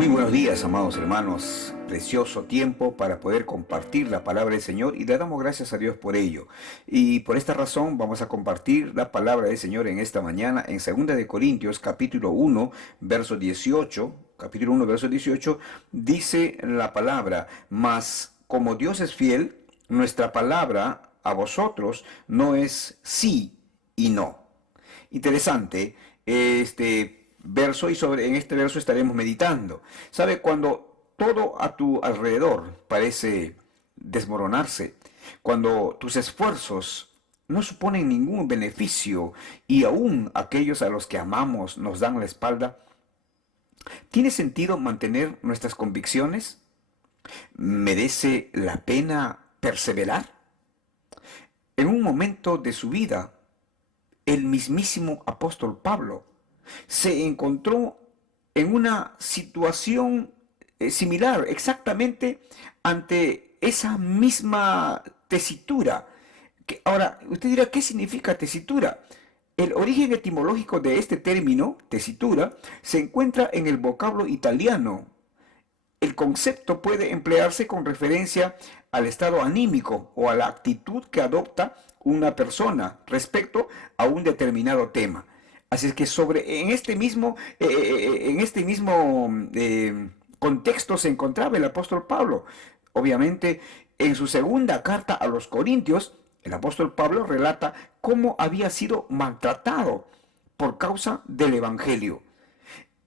Muy buenos días, amados hermanos. Precioso tiempo para poder compartir la palabra del Señor y le damos gracias a Dios por ello. Y por esta razón vamos a compartir la palabra del Señor en esta mañana en 2 capítulo 1, verso 18. Capítulo 1, verso 18, dice la palabra: mas como Dios es fiel, nuestra palabra a vosotros no es sí y no. Interesante este verso, y en este verso estaremos meditando. ¿Sabe? Cuando todo a tu alrededor parece desmoronarse, cuando tus esfuerzos no suponen ningún beneficio y aún aquellos a los que amamos nos dan la espalda, ¿tiene sentido mantener nuestras convicciones? ¿Merece la pena perseverar? En un momento de su vida, el mismísimo apóstol Pablo se encontró en una situación similar, exactamente ante esa misma tesitura. Ahora, usted dirá, ¿qué significa tesitura? El origen etimológico de este término, tesitura, se encuentra en el vocablo italiano. El concepto puede emplearse con referencia al estado anímico o a la actitud que adopta una persona respecto a un determinado tema. Así es que en este mismo contexto se encontraba el apóstol Pablo. Obviamente, en su segunda carta a los Corintios, el apóstol Pablo relata cómo había sido maltratado por causa del evangelio.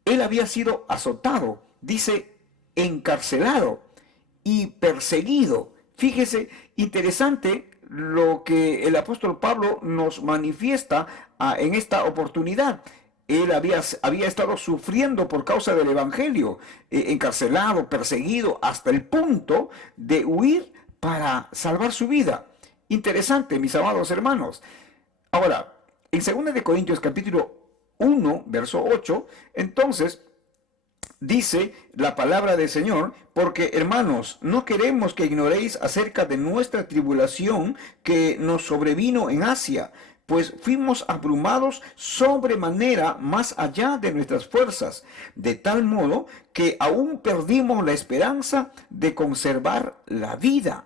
Él había sido azotado, dice, encarcelado y perseguido. Fíjese, interesante lo que el apóstol Pablo nos manifiesta en esta oportunidad. Él había estado sufriendo por causa del evangelio, encarcelado, perseguido, hasta el punto de huir para salvar su vida. Interesante, mis amados hermanos. Ahora, en 2 capítulo 1, verso 8, entonces dice la palabra del Señor: porque, hermanos, no queremos que ignoréis acerca de nuestra tribulación que nos sobrevino en Asia, pues fuimos abrumados sobremanera más allá de nuestras fuerzas, de tal modo que aún perdimos la esperanza de conservar la vida.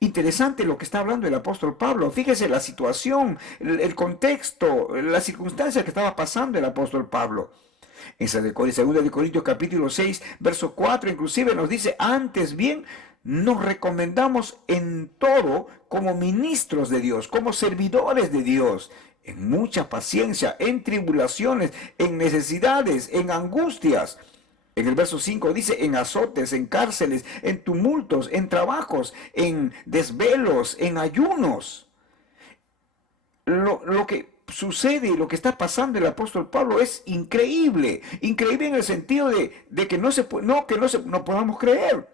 Interesante lo que está hablando el apóstol Pablo. Fíjese la situación, el contexto, la circunstancia que estaba pasando el apóstol Pablo. En 2 Corintios capítulo 6, verso 4, inclusive nos dice: antes bien, nos recomendamos en todo como ministros de Dios, como servidores de Dios, en mucha paciencia, en tribulaciones, en necesidades, en angustias. En el verso 5 dice: en azotes, en cárceles, en tumultos, en trabajos, en desvelos, en ayunos. Lo que sucede y lo que está pasando el apóstol Pablo es increíble. Increíble en el sentido de que no podamos creer,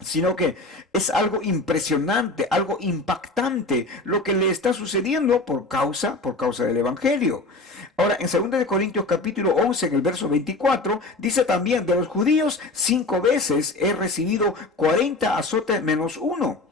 sino que es algo impresionante, algo impactante lo que le está sucediendo por causa del evangelio. Ahora, en 2 Corintios capítulo 11, en el verso 24, dice también: de los judíos 5 veces he recibido 40 azotes menos uno.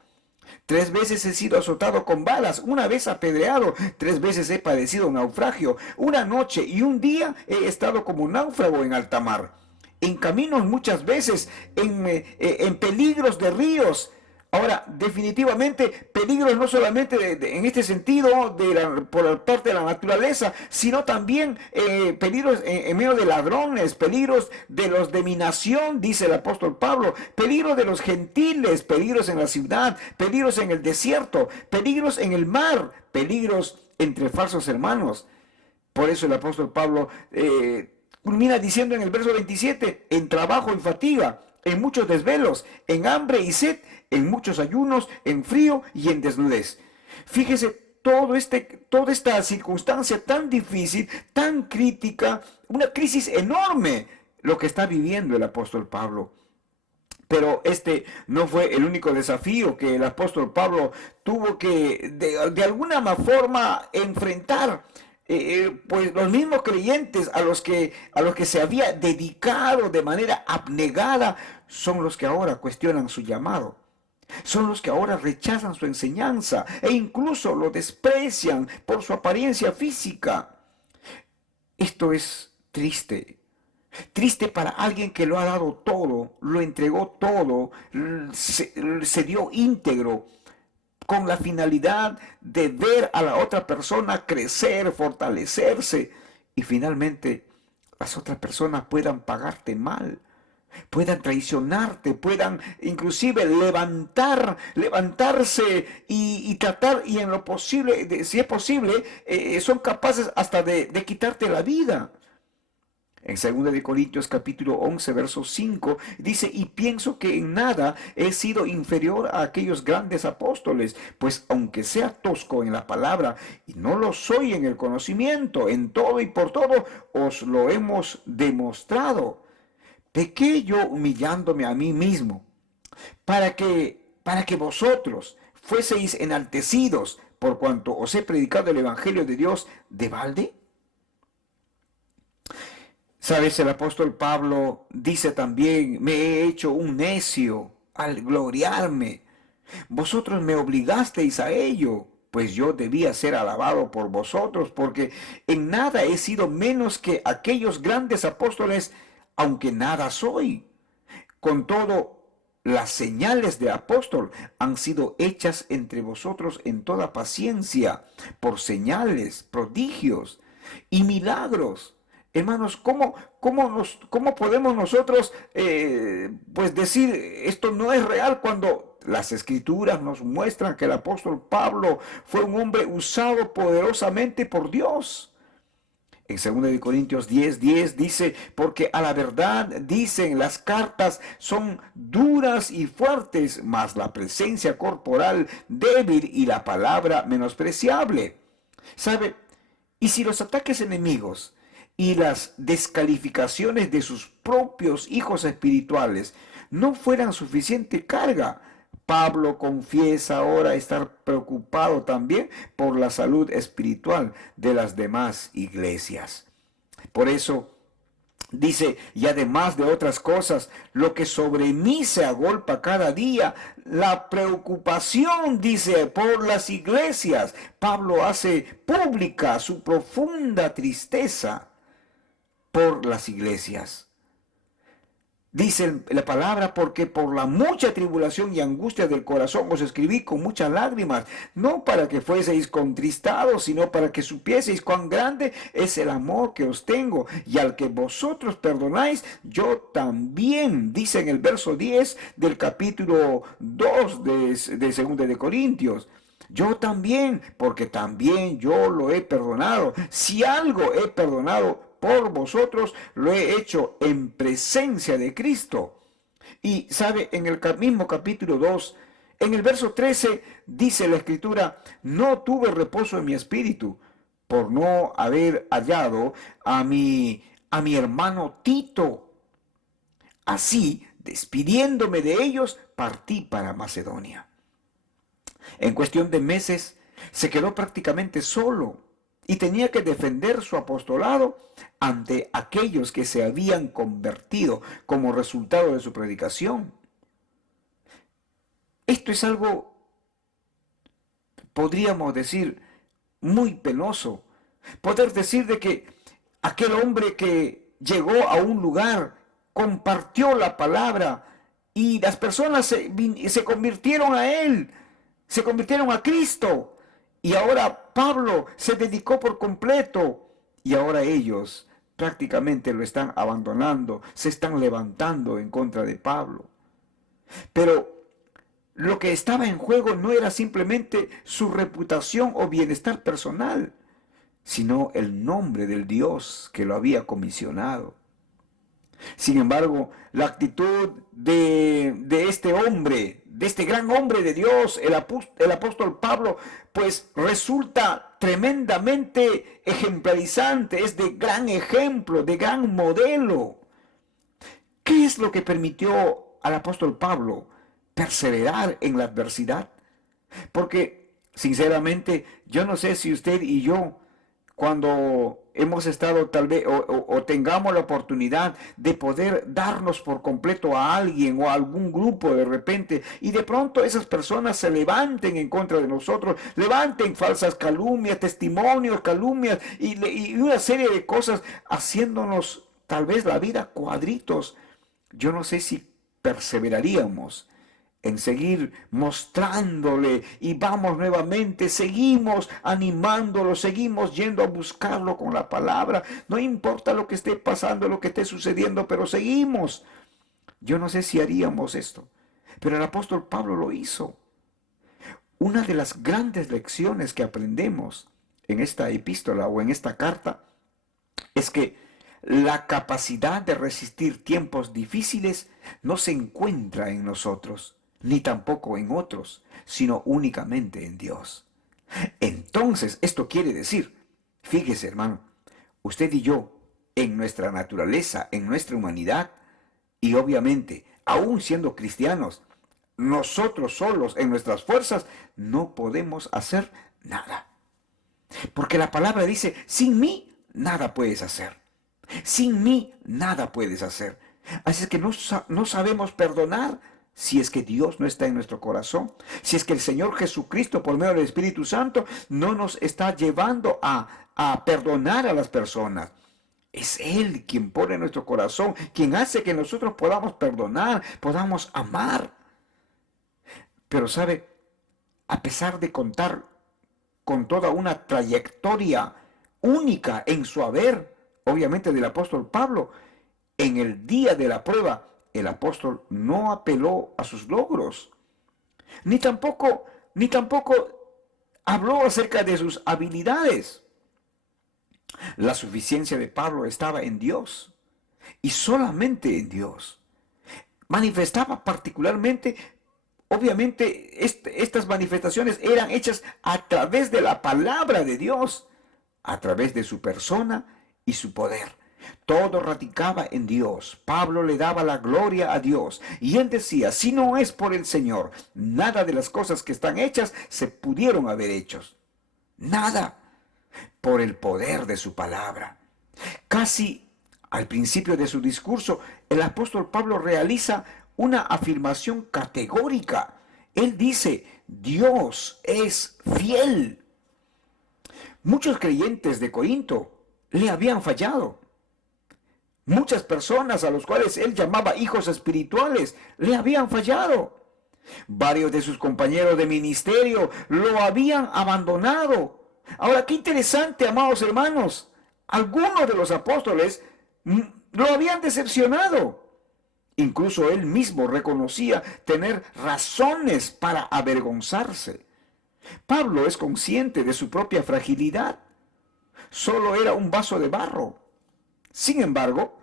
3 veces he sido azotado con balas, 1 vez apedreado, 3 veces he padecido naufragio, 1 noche y 1 día he estado como náufrago en alta mar, en caminos muchas veces, en peligros de ríos. Ahora, definitivamente, peligros no solamente en este sentido por parte de la naturaleza, sino también peligros en medio de ladrones, peligros de los de mi nación, dice el apóstol Pablo, peligros de los gentiles, peligros en la ciudad, peligros en el desierto, peligros en el mar, peligros entre falsos hermanos. Por eso el apóstol Pablo culmina diciendo en el verso 27: en trabajo y fatiga, en muchos desvelos, en hambre y sed, en muchos ayunos, en frío y en desnudez. Fíjese toda esta circunstancia tan difícil, tan crítica, una crisis enorme, lo que está viviendo el apóstol Pablo. Pero este no fue el único desafío que el apóstol Pablo tuvo que de alguna forma enfrentar. Pues los mismos creyentes a los que se había dedicado de manera abnegada son los que ahora cuestionan su llamado. Son los que ahora rechazan su enseñanza e incluso lo desprecian por su apariencia física. Esto es triste. Triste para alguien que lo ha dado todo, lo entregó todo, se dio íntegro con la finalidad de ver a la otra persona crecer, fortalecerse y finalmente las otras personas puedan pagarte mal, puedan traicionarte, puedan inclusive levantarse y tratar, y en lo posible, si es posible, son capaces hasta de quitarte la vida. En 2 capítulo 11, verso 5, dice, y pienso que en nada he sido inferior a aquellos grandes apóstoles, pues aunque sea tosco en la palabra, y no lo soy en el conocimiento, en todo y por todo, os lo hemos demostrado. Pequé yo humillándome a mí mismo, para que vosotros fueseis enaltecidos por cuanto os he predicado el Evangelio de Dios de balde. Sabes, el apóstol Pablo dice también, me he hecho un necio al gloriarme. Vosotros me obligasteis a ello, pues yo debía ser alabado por vosotros, porque en nada he sido menos que aquellos grandes apóstoles, aunque nada soy. Con todo, las señales de apóstol han sido hechas entre vosotros en toda paciencia, por señales, prodigios y milagros. Hermanos, ¿cómo podemos nosotros pues decir esto no es real cuando las escrituras nos muestran que el apóstol Pablo fue un hombre usado poderosamente por Dios? En 2 Corintios 10:10 dice, porque a la verdad dicen las cartas son duras y fuertes, mas la presencia corporal débil y la palabra menospreciable. ¿Sabe? Y si los ataques enemigos y las descalificaciones de sus propios hijos espirituales no fueran suficiente carga, Pablo confiesa ahora estar preocupado también por la salud espiritual de las demás iglesias. Por eso dice, y además de otras cosas, lo que sobre mí se agolpa cada día, la preocupación, dice, por las iglesias. Pablo hace pública su profunda tristeza por las iglesias. Dice la palabra, porque por la mucha tribulación y angustia del corazón os escribí con muchas lágrimas, no para que fueseis contristados, sino para que supieseis cuán grande es el amor que os tengo, y al que vosotros perdonáis, yo también, dice en el verso 10 del capítulo 2 de 2 Corintios. Yo también, porque también yo lo he perdonado. Si algo he perdonado por vosotros, lo he hecho en presencia de Cristo. Y sabe, en el mismo capítulo 2, en el verso 13, dice la escritura, no tuve reposo en mi espíritu por no haber hallado a mi hermano Tito. Así, despidiéndome de ellos, partí para Macedonia. En cuestión de meses, se quedó prácticamente solo y tenía que defender su apostolado ante aquellos que se habían convertido como resultado de su predicación. Esto es algo, podríamos decir, muy penoso. Poder decir de que aquel hombre que llegó a un lugar, compartió la palabra y las personas se convirtieron a él, se convirtieron a Cristo. Y ahora Pablo se dedicó por completo y ahora ellos prácticamente lo están abandonando, se están levantando en contra de Pablo. Pero lo que estaba en juego no era simplemente su reputación o bienestar personal, sino el nombre del Dios que lo había comisionado. Sin embargo, la actitud de este hombre, de este gran hombre de Dios, el apóstol Pablo, pues resulta tremendamente ejemplarizante, es de gran ejemplo, de gran modelo. ¿Qué es lo que permitió al apóstol Pablo perseverar en la adversidad? Porque, sinceramente, yo no sé si usted y yo, cuando hemos estado tal vez o tengamos la oportunidad de poder darnos por completo a alguien o a algún grupo de repente y de pronto esas personas se levanten en contra de nosotros, levanten falsas calumnias, testimonios, calumnias y una serie de cosas haciéndonos tal vez la vida cuadritos, yo no sé si perseveraríamos en seguir mostrándole y vamos nuevamente, seguimos animándolo, seguimos yendo a buscarlo con la palabra. No importa lo que esté pasando, lo que esté sucediendo, pero seguimos. Yo no sé si haríamos esto, pero el apóstol Pablo lo hizo. Una de las grandes lecciones que aprendemos en esta epístola o en esta carta es que la capacidad de resistir tiempos difíciles no se encuentra en nosotros, ni tampoco en otros, sino únicamente en Dios. Entonces, esto quiere decir, fíjese hermano, usted y yo, en nuestra naturaleza, en nuestra humanidad, y obviamente, aún siendo cristianos, nosotros solos, en nuestras fuerzas, no podemos hacer nada. Porque la palabra dice, sin mí, nada puedes hacer. Sin mí, nada puedes hacer. Así es que no sabemos perdonar si es que Dios no está en nuestro corazón. Si es que el Señor Jesucristo, por medio del Espíritu Santo, no nos está llevando a perdonar a las personas. Es Él quien pone en nuestro corazón, quien hace que nosotros podamos perdonar, podamos amar. Pero sabe, a pesar de contar con toda una trayectoria única en su haber, obviamente del apóstol Pablo, en el día de la prueba, el apóstol no apeló a sus logros, ni tampoco habló acerca de sus habilidades. La suficiencia de Pablo estaba en Dios y solamente en Dios. Manifestaba particularmente, obviamente, estas manifestaciones eran hechas a través de la palabra de Dios, a través de su persona y su poder. Todo radicaba en Dios. Pablo le daba la gloria a Dios. Y él decía, si no es por el Señor, nada de las cosas que están hechas se pudieron haber hecho. Nada. Por el poder de su palabra. Casi al principio de su discurso, el apóstol Pablo realiza una afirmación categórica. Él dice, Dios es fiel. Muchos creyentes de Corinto le habían fallado. Muchas personas a los cuales él llamaba hijos espirituales le habían fallado. Varios de sus compañeros de ministerio lo habían abandonado. Ahora, qué interesante, amados hermanos. Algunos de los apóstoles lo habían decepcionado. Incluso él mismo reconocía tener razones para avergonzarse. Pablo es consciente de su propia fragilidad. Solo era un vaso de barro. Sin embargo,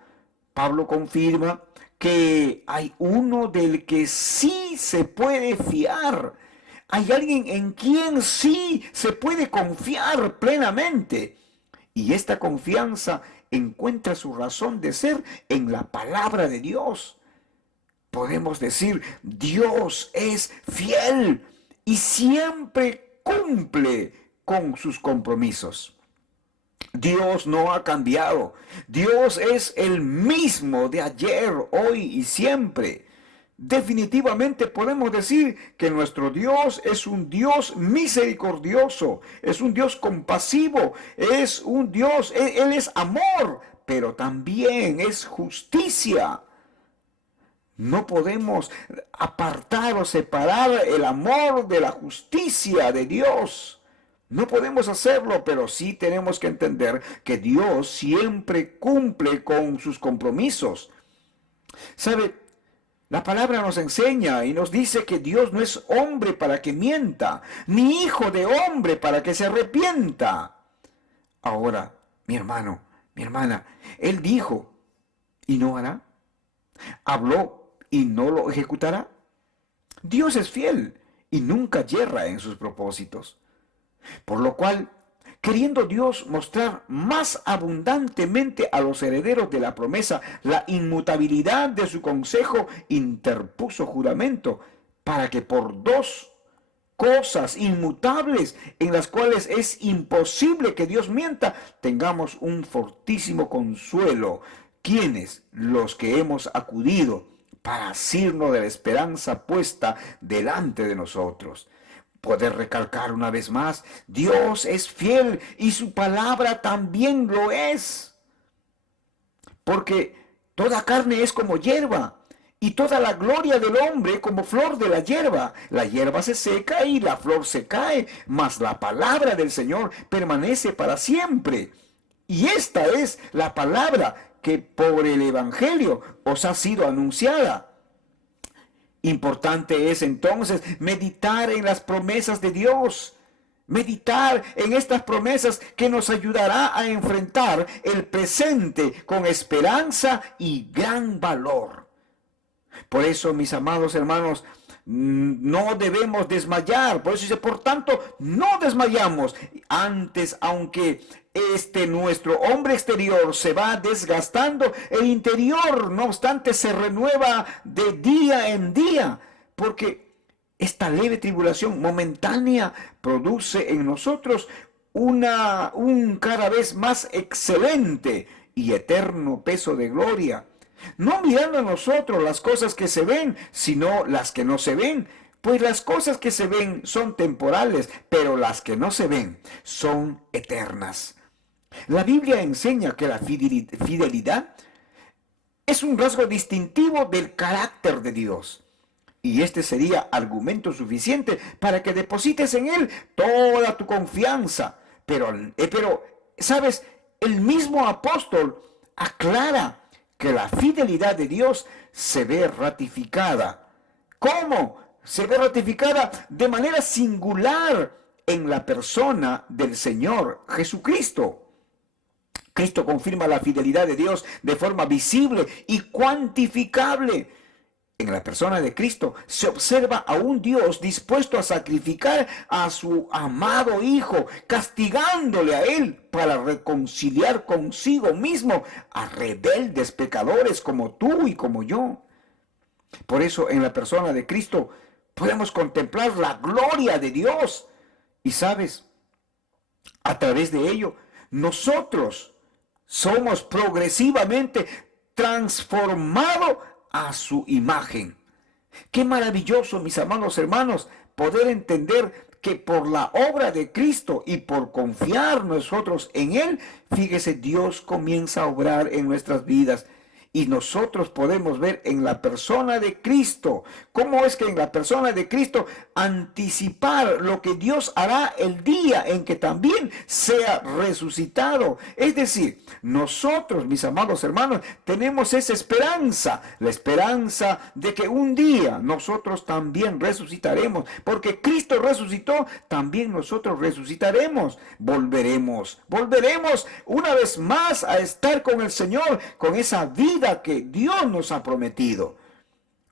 Pablo confirma que hay uno del que sí se puede fiar. Hay alguien en quien sí se puede confiar plenamente. Y esta confianza encuentra su razón de ser en la palabra de Dios. Podemos decir, Dios es fiel y siempre cumple con sus compromisos. Dios no ha cambiado. Dios es el mismo de ayer, hoy y siempre. Definitivamente podemos decir que nuestro Dios es un Dios misericordioso, es un Dios compasivo, es un Dios, Él es amor, pero también es justicia. No podemos apartar o separar el amor de la justicia de Dios. No podemos hacerlo, pero sí tenemos que entender que Dios siempre cumple con sus compromisos. ¿Sabe? La palabra nos enseña y nos dice que Dios no es hombre para que mienta, ni hijo de hombre para que se arrepienta. Ahora, mi hermano, mi hermana, Él dijo y no hará. Habló y no lo ejecutará. Dios es fiel y nunca yerra en sus propósitos. Por lo cual, queriendo Dios mostrar más abundantemente a los herederos de la promesa la inmutabilidad de su consejo, interpuso juramento para que por dos cosas inmutables en las cuales es imposible que Dios mienta, tengamos un fortísimo consuelo. ¿Quiénes? Los que hemos acudido para asirnos de la esperanza puesta delante de nosotros. Poder recalcar una vez más, Dios es fiel y su palabra también lo es. porque toda carne es como hierba, y toda la gloria del hombre como flor de la hierba. La hierba se seca y la flor se cae, mas la palabra del Señor permanece para siempre. Y esta es la palabra que por el Evangelio os ha sido anunciada. Importante es entonces meditar en las promesas de Dios. Meditar en estas promesas que nos ayudará a enfrentar el presente con esperanza y gran valor. Por eso, mis amados hermanos, no debemos desmayar. Por eso dice, por tanto, no desmayamos. Antes, aunque nuestro hombre exterior se va desgastando, el interior, no obstante, se renueva de día en día, porque esta leve tribulación momentánea produce en nosotros un cada vez más excelente y eterno peso de gloria. No mirando a nosotros las cosas que se ven, sino las que no se ven. Pues las cosas que se ven son temporales, pero las que no se ven son eternas. La Biblia enseña que la fidelidad es un rasgo distintivo del carácter de Dios. Y este sería argumento suficiente para que deposites en Él toda tu confianza. Pero ¿sabes? El mismo apóstol aclara que la fidelidad de Dios se ve ratificada. ¿Cómo? Se ve ratificada de manera singular en la persona del Señor Jesucristo. Cristo confirma la fidelidad de Dios de forma visible y cuantificable. En la persona de Cristo se observa a un Dios dispuesto a sacrificar a su amado Hijo, castigándole a Él para reconciliar consigo mismo a rebeldes pecadores como tú y como yo. Por eso en la persona de Cristo podemos contemplar la gloria de Dios. Y sabes, a través de ello, nosotros somos progresivamente transformados a su imagen. Qué maravilloso, mis amados hermanos, poder entender que por la obra de Cristo y por confiar nosotros en Él, fíjese, Dios comienza a obrar en nuestras vidas. Y nosotros podemos ver en la persona de Cristo, cómo es que en la persona de Cristo anticipar lo que Dios hará el día en que también sea resucitado. Es decir, nosotros, mis amados hermanos, tenemos esa esperanza, la esperanza de que un día nosotros también resucitaremos, porque Cristo resucitó, también nosotros resucitaremos, volveremos una vez más a estar con el Señor, con esa vida que Dios nos ha prometido.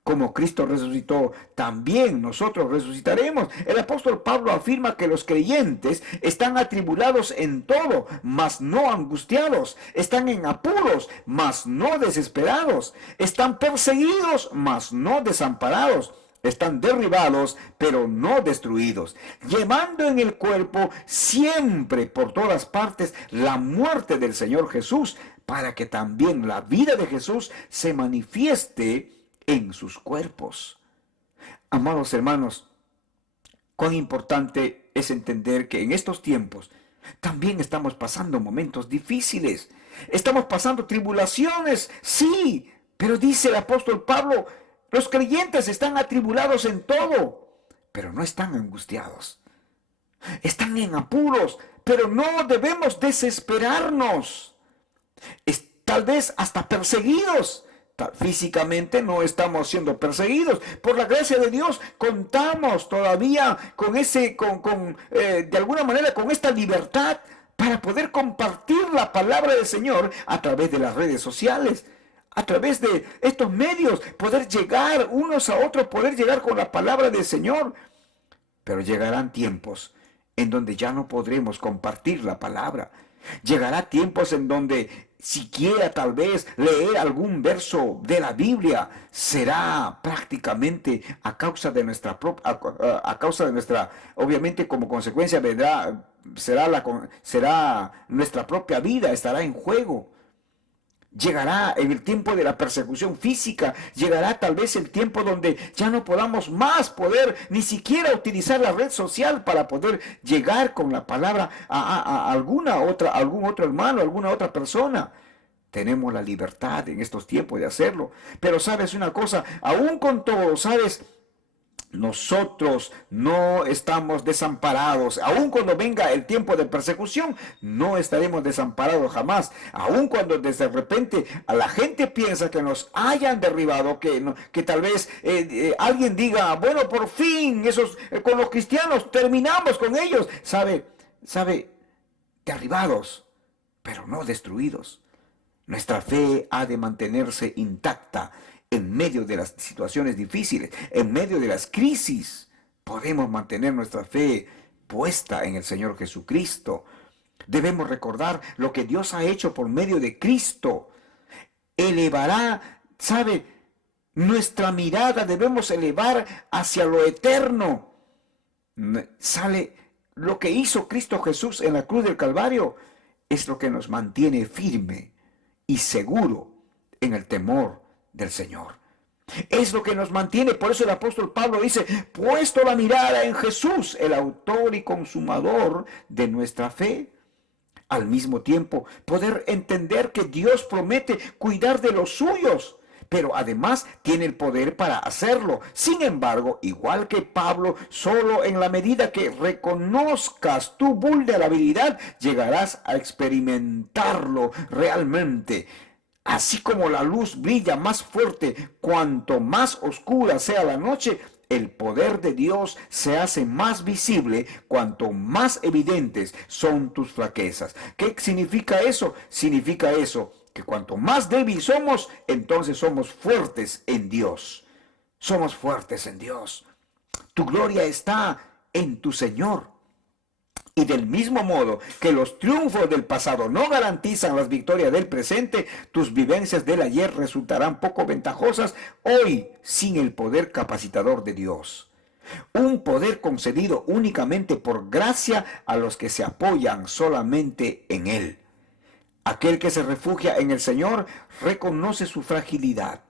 Como Cristo resucitó, también nosotros resucitaremos. El apóstol Pablo afirma que los creyentes están atribulados en todo, mas no angustiados. Están en apuros, mas no desesperados. Están perseguidos, mas no desamparados. Están derribados, pero no destruidos, llevando en el cuerpo siempre por todas partes la muerte del Señor Jesús, para que también la vida de Jesús se manifieste en sus cuerpos. Amados hermanos, cuán importante es entender que en estos tiempos también estamos pasando momentos difíciles. Estamos pasando tribulaciones, sí, pero dice el apóstol Pablo, los creyentes están atribulados en todo, pero no están angustiados. Están en apuros, pero no debemos desesperarnos. Tal vez hasta perseguidos. Físicamente no estamos siendo perseguidos. Por la gracia de Dios contamos todavía con de alguna manera con esta libertad para poder compartir la palabra del Señor a través de las redes sociales. A través de estos medios, poder llegar unos a otros, poder llegar con la palabra del Señor. Pero llegarán tiempos en donde ya no podremos compartir la palabra. Llegará tiempos en donde siquiera tal vez leer algún verso de la Biblia será prácticamente a causa de nuestra obviamente como consecuencia será nuestra propia vida, estará en juego. Llegará en el tiempo de la persecución física, llegará tal vez el tiempo donde ya no podamos más poder ni siquiera utilizar la red social para poder llegar con la palabra a algún otro hermano, a alguna otra persona. Tenemos la libertad en estos tiempos de hacerlo. Pero sabes una cosa, aún con todo, sabes, nosotros no estamos desamparados. Aun cuando venga el tiempo de persecución, no estaremos desamparados jamás. Aun cuando de repente a la gente piensa que nos hayan derribado, que tal vez alguien diga, bueno, por fin, con los cristianos terminamos con ellos. Sabe, derribados, pero no destruidos. Nuestra fe ha de mantenerse intacta en medio de las situaciones difíciles, en medio de las crisis. Podemos mantener nuestra fe puesta en el Señor Jesucristo. Debemos recordar lo que Dios ha hecho por medio de Cristo. Elevará, ¿sabe? Nuestra mirada debemos elevar hacia lo eterno. Sale lo que hizo Cristo Jesús en la cruz del Calvario, es lo que nos mantiene firme y seguro en el temor del Señor. Es lo que nos mantiene, por eso el apóstol Pablo dice, puesto la mirada en Jesús, el autor y consumador de nuestra fe. Al mismo tiempo, poder entender que Dios promete cuidar de los suyos, pero además tiene el poder para hacerlo. Sin embargo, igual que Pablo, solo en la medida que reconozcas tu vulnerabilidad, llegarás a experimentarlo realmente. Así como la luz brilla más fuerte cuanto más oscura sea la noche, el poder de Dios se hace más visible cuanto más evidentes son tus flaquezas. ¿Qué significa eso? Significa eso, que cuanto más débil somos, entonces somos fuertes en Dios. Somos fuertes en Dios. Tu gloria está en tu Señor. Y del mismo modo que los triunfos del pasado no garantizan las victorias del presente, tus vivencias del ayer resultarán poco ventajosas hoy sin el poder capacitador de Dios. Un poder concedido únicamente por gracia a los que se apoyan solamente en Él. Aquel que se refugia en el Señor reconoce su fragilidad,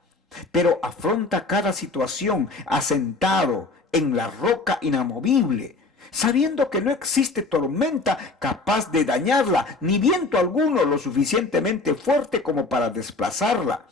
pero afronta cada situación asentado en la roca inamovible, sabiendo que no existe tormenta capaz de dañarla, ni viento alguno lo suficientemente fuerte como para desplazarla.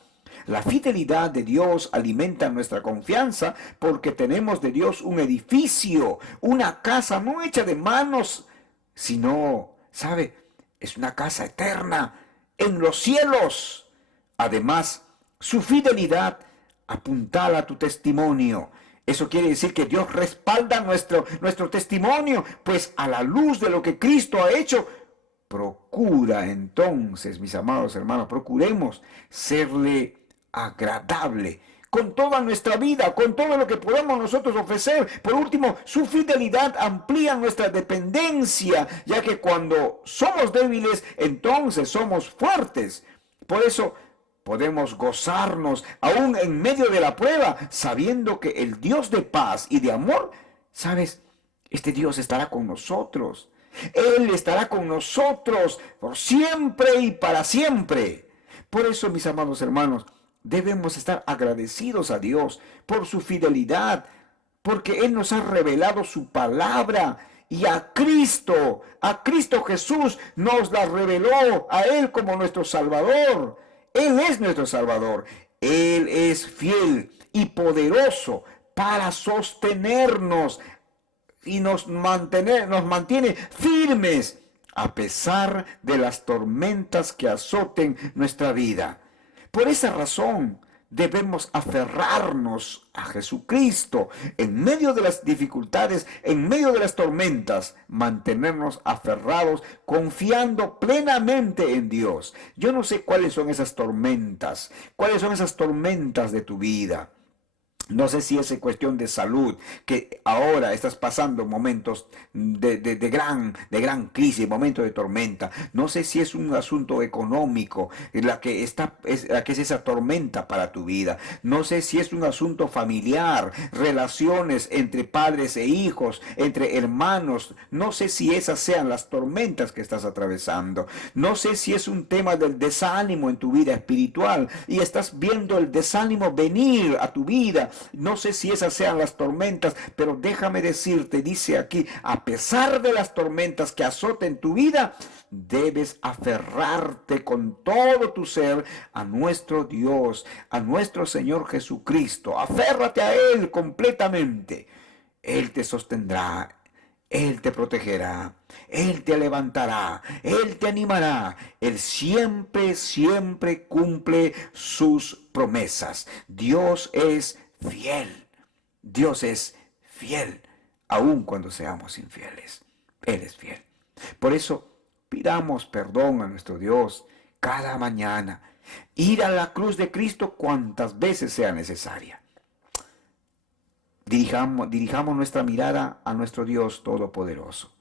La fidelidad de Dios alimenta nuestra confianza porque tenemos de Dios un edificio, una casa no hecha de manos, sino, ¿sabe? Es una casa eterna en los cielos. Además, su fidelidad apuntala tu testimonio. Eso quiere decir que Dios respalda nuestro testimonio, pues a la luz de lo que Cristo ha hecho, procura entonces, mis amados hermanos, procuremos serle agradable con toda nuestra vida, con todo lo que podamos nosotros ofrecer. Por último, su fidelidad amplía nuestra dependencia, ya que cuando somos débiles, entonces somos fuertes. Por eso, podemos gozarnos aún en medio de la prueba, sabiendo que el Dios de paz y de amor, ¿sabes? Este Dios estará con nosotros. Él estará con nosotros por siempre y para siempre. Por eso, mis amados hermanos, debemos estar agradecidos a Dios por su fidelidad, porque Él nos ha revelado su palabra. Y a Cristo Jesús nos la reveló a Él como nuestro Salvador. Él es nuestro Salvador. Él es fiel y poderoso para sostenernos y nos mantiene firmes a pesar de las tormentas que azoten nuestra vida. Por esa razón debemos aferrarnos a Jesucristo en medio de las dificultades, en medio de las tormentas, mantenernos aferrados, confiando plenamente en Dios. Yo no sé cuáles son esas tormentas de tu vida. No sé si es cuestión de salud, que ahora estás pasando momentos de gran crisis, momentos de tormenta. No sé si es un asunto económico, la que es esa tormenta para tu vida. No sé si es un asunto familiar, relaciones entre padres e hijos, entre hermanos. No sé si esas sean las tormentas que estás atravesando. No sé si es un tema del desánimo en tu vida espiritual y estás viendo el desánimo venir a tu vida. no sé si esas sean las tormentas, pero déjame decirte, dice aquí, a pesar de las tormentas que azoten tu vida, debes aferrarte con todo tu ser a nuestro Dios, a nuestro Señor Jesucristo. Aférrate a Él completamente. Él te sostendrá, Él te protegerá, Él te levantará, Él te animará. Él siempre, siempre cumple sus promesas. Dios es fiel. Dios es fiel, aun cuando seamos infieles. Él es fiel. Por eso, pidamos perdón a nuestro Dios cada mañana. Ir a la cruz de Cristo cuantas veces sea necesaria. Dirijamos nuestra mirada a nuestro Dios Todopoderoso.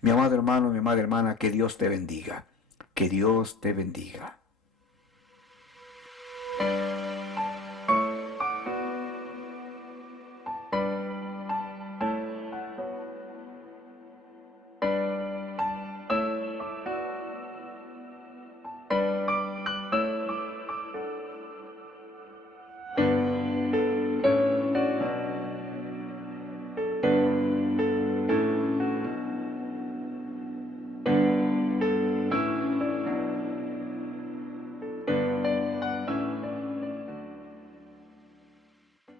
Mi amado hermano, mi amada hermana, que Dios te bendiga. Que Dios te bendiga.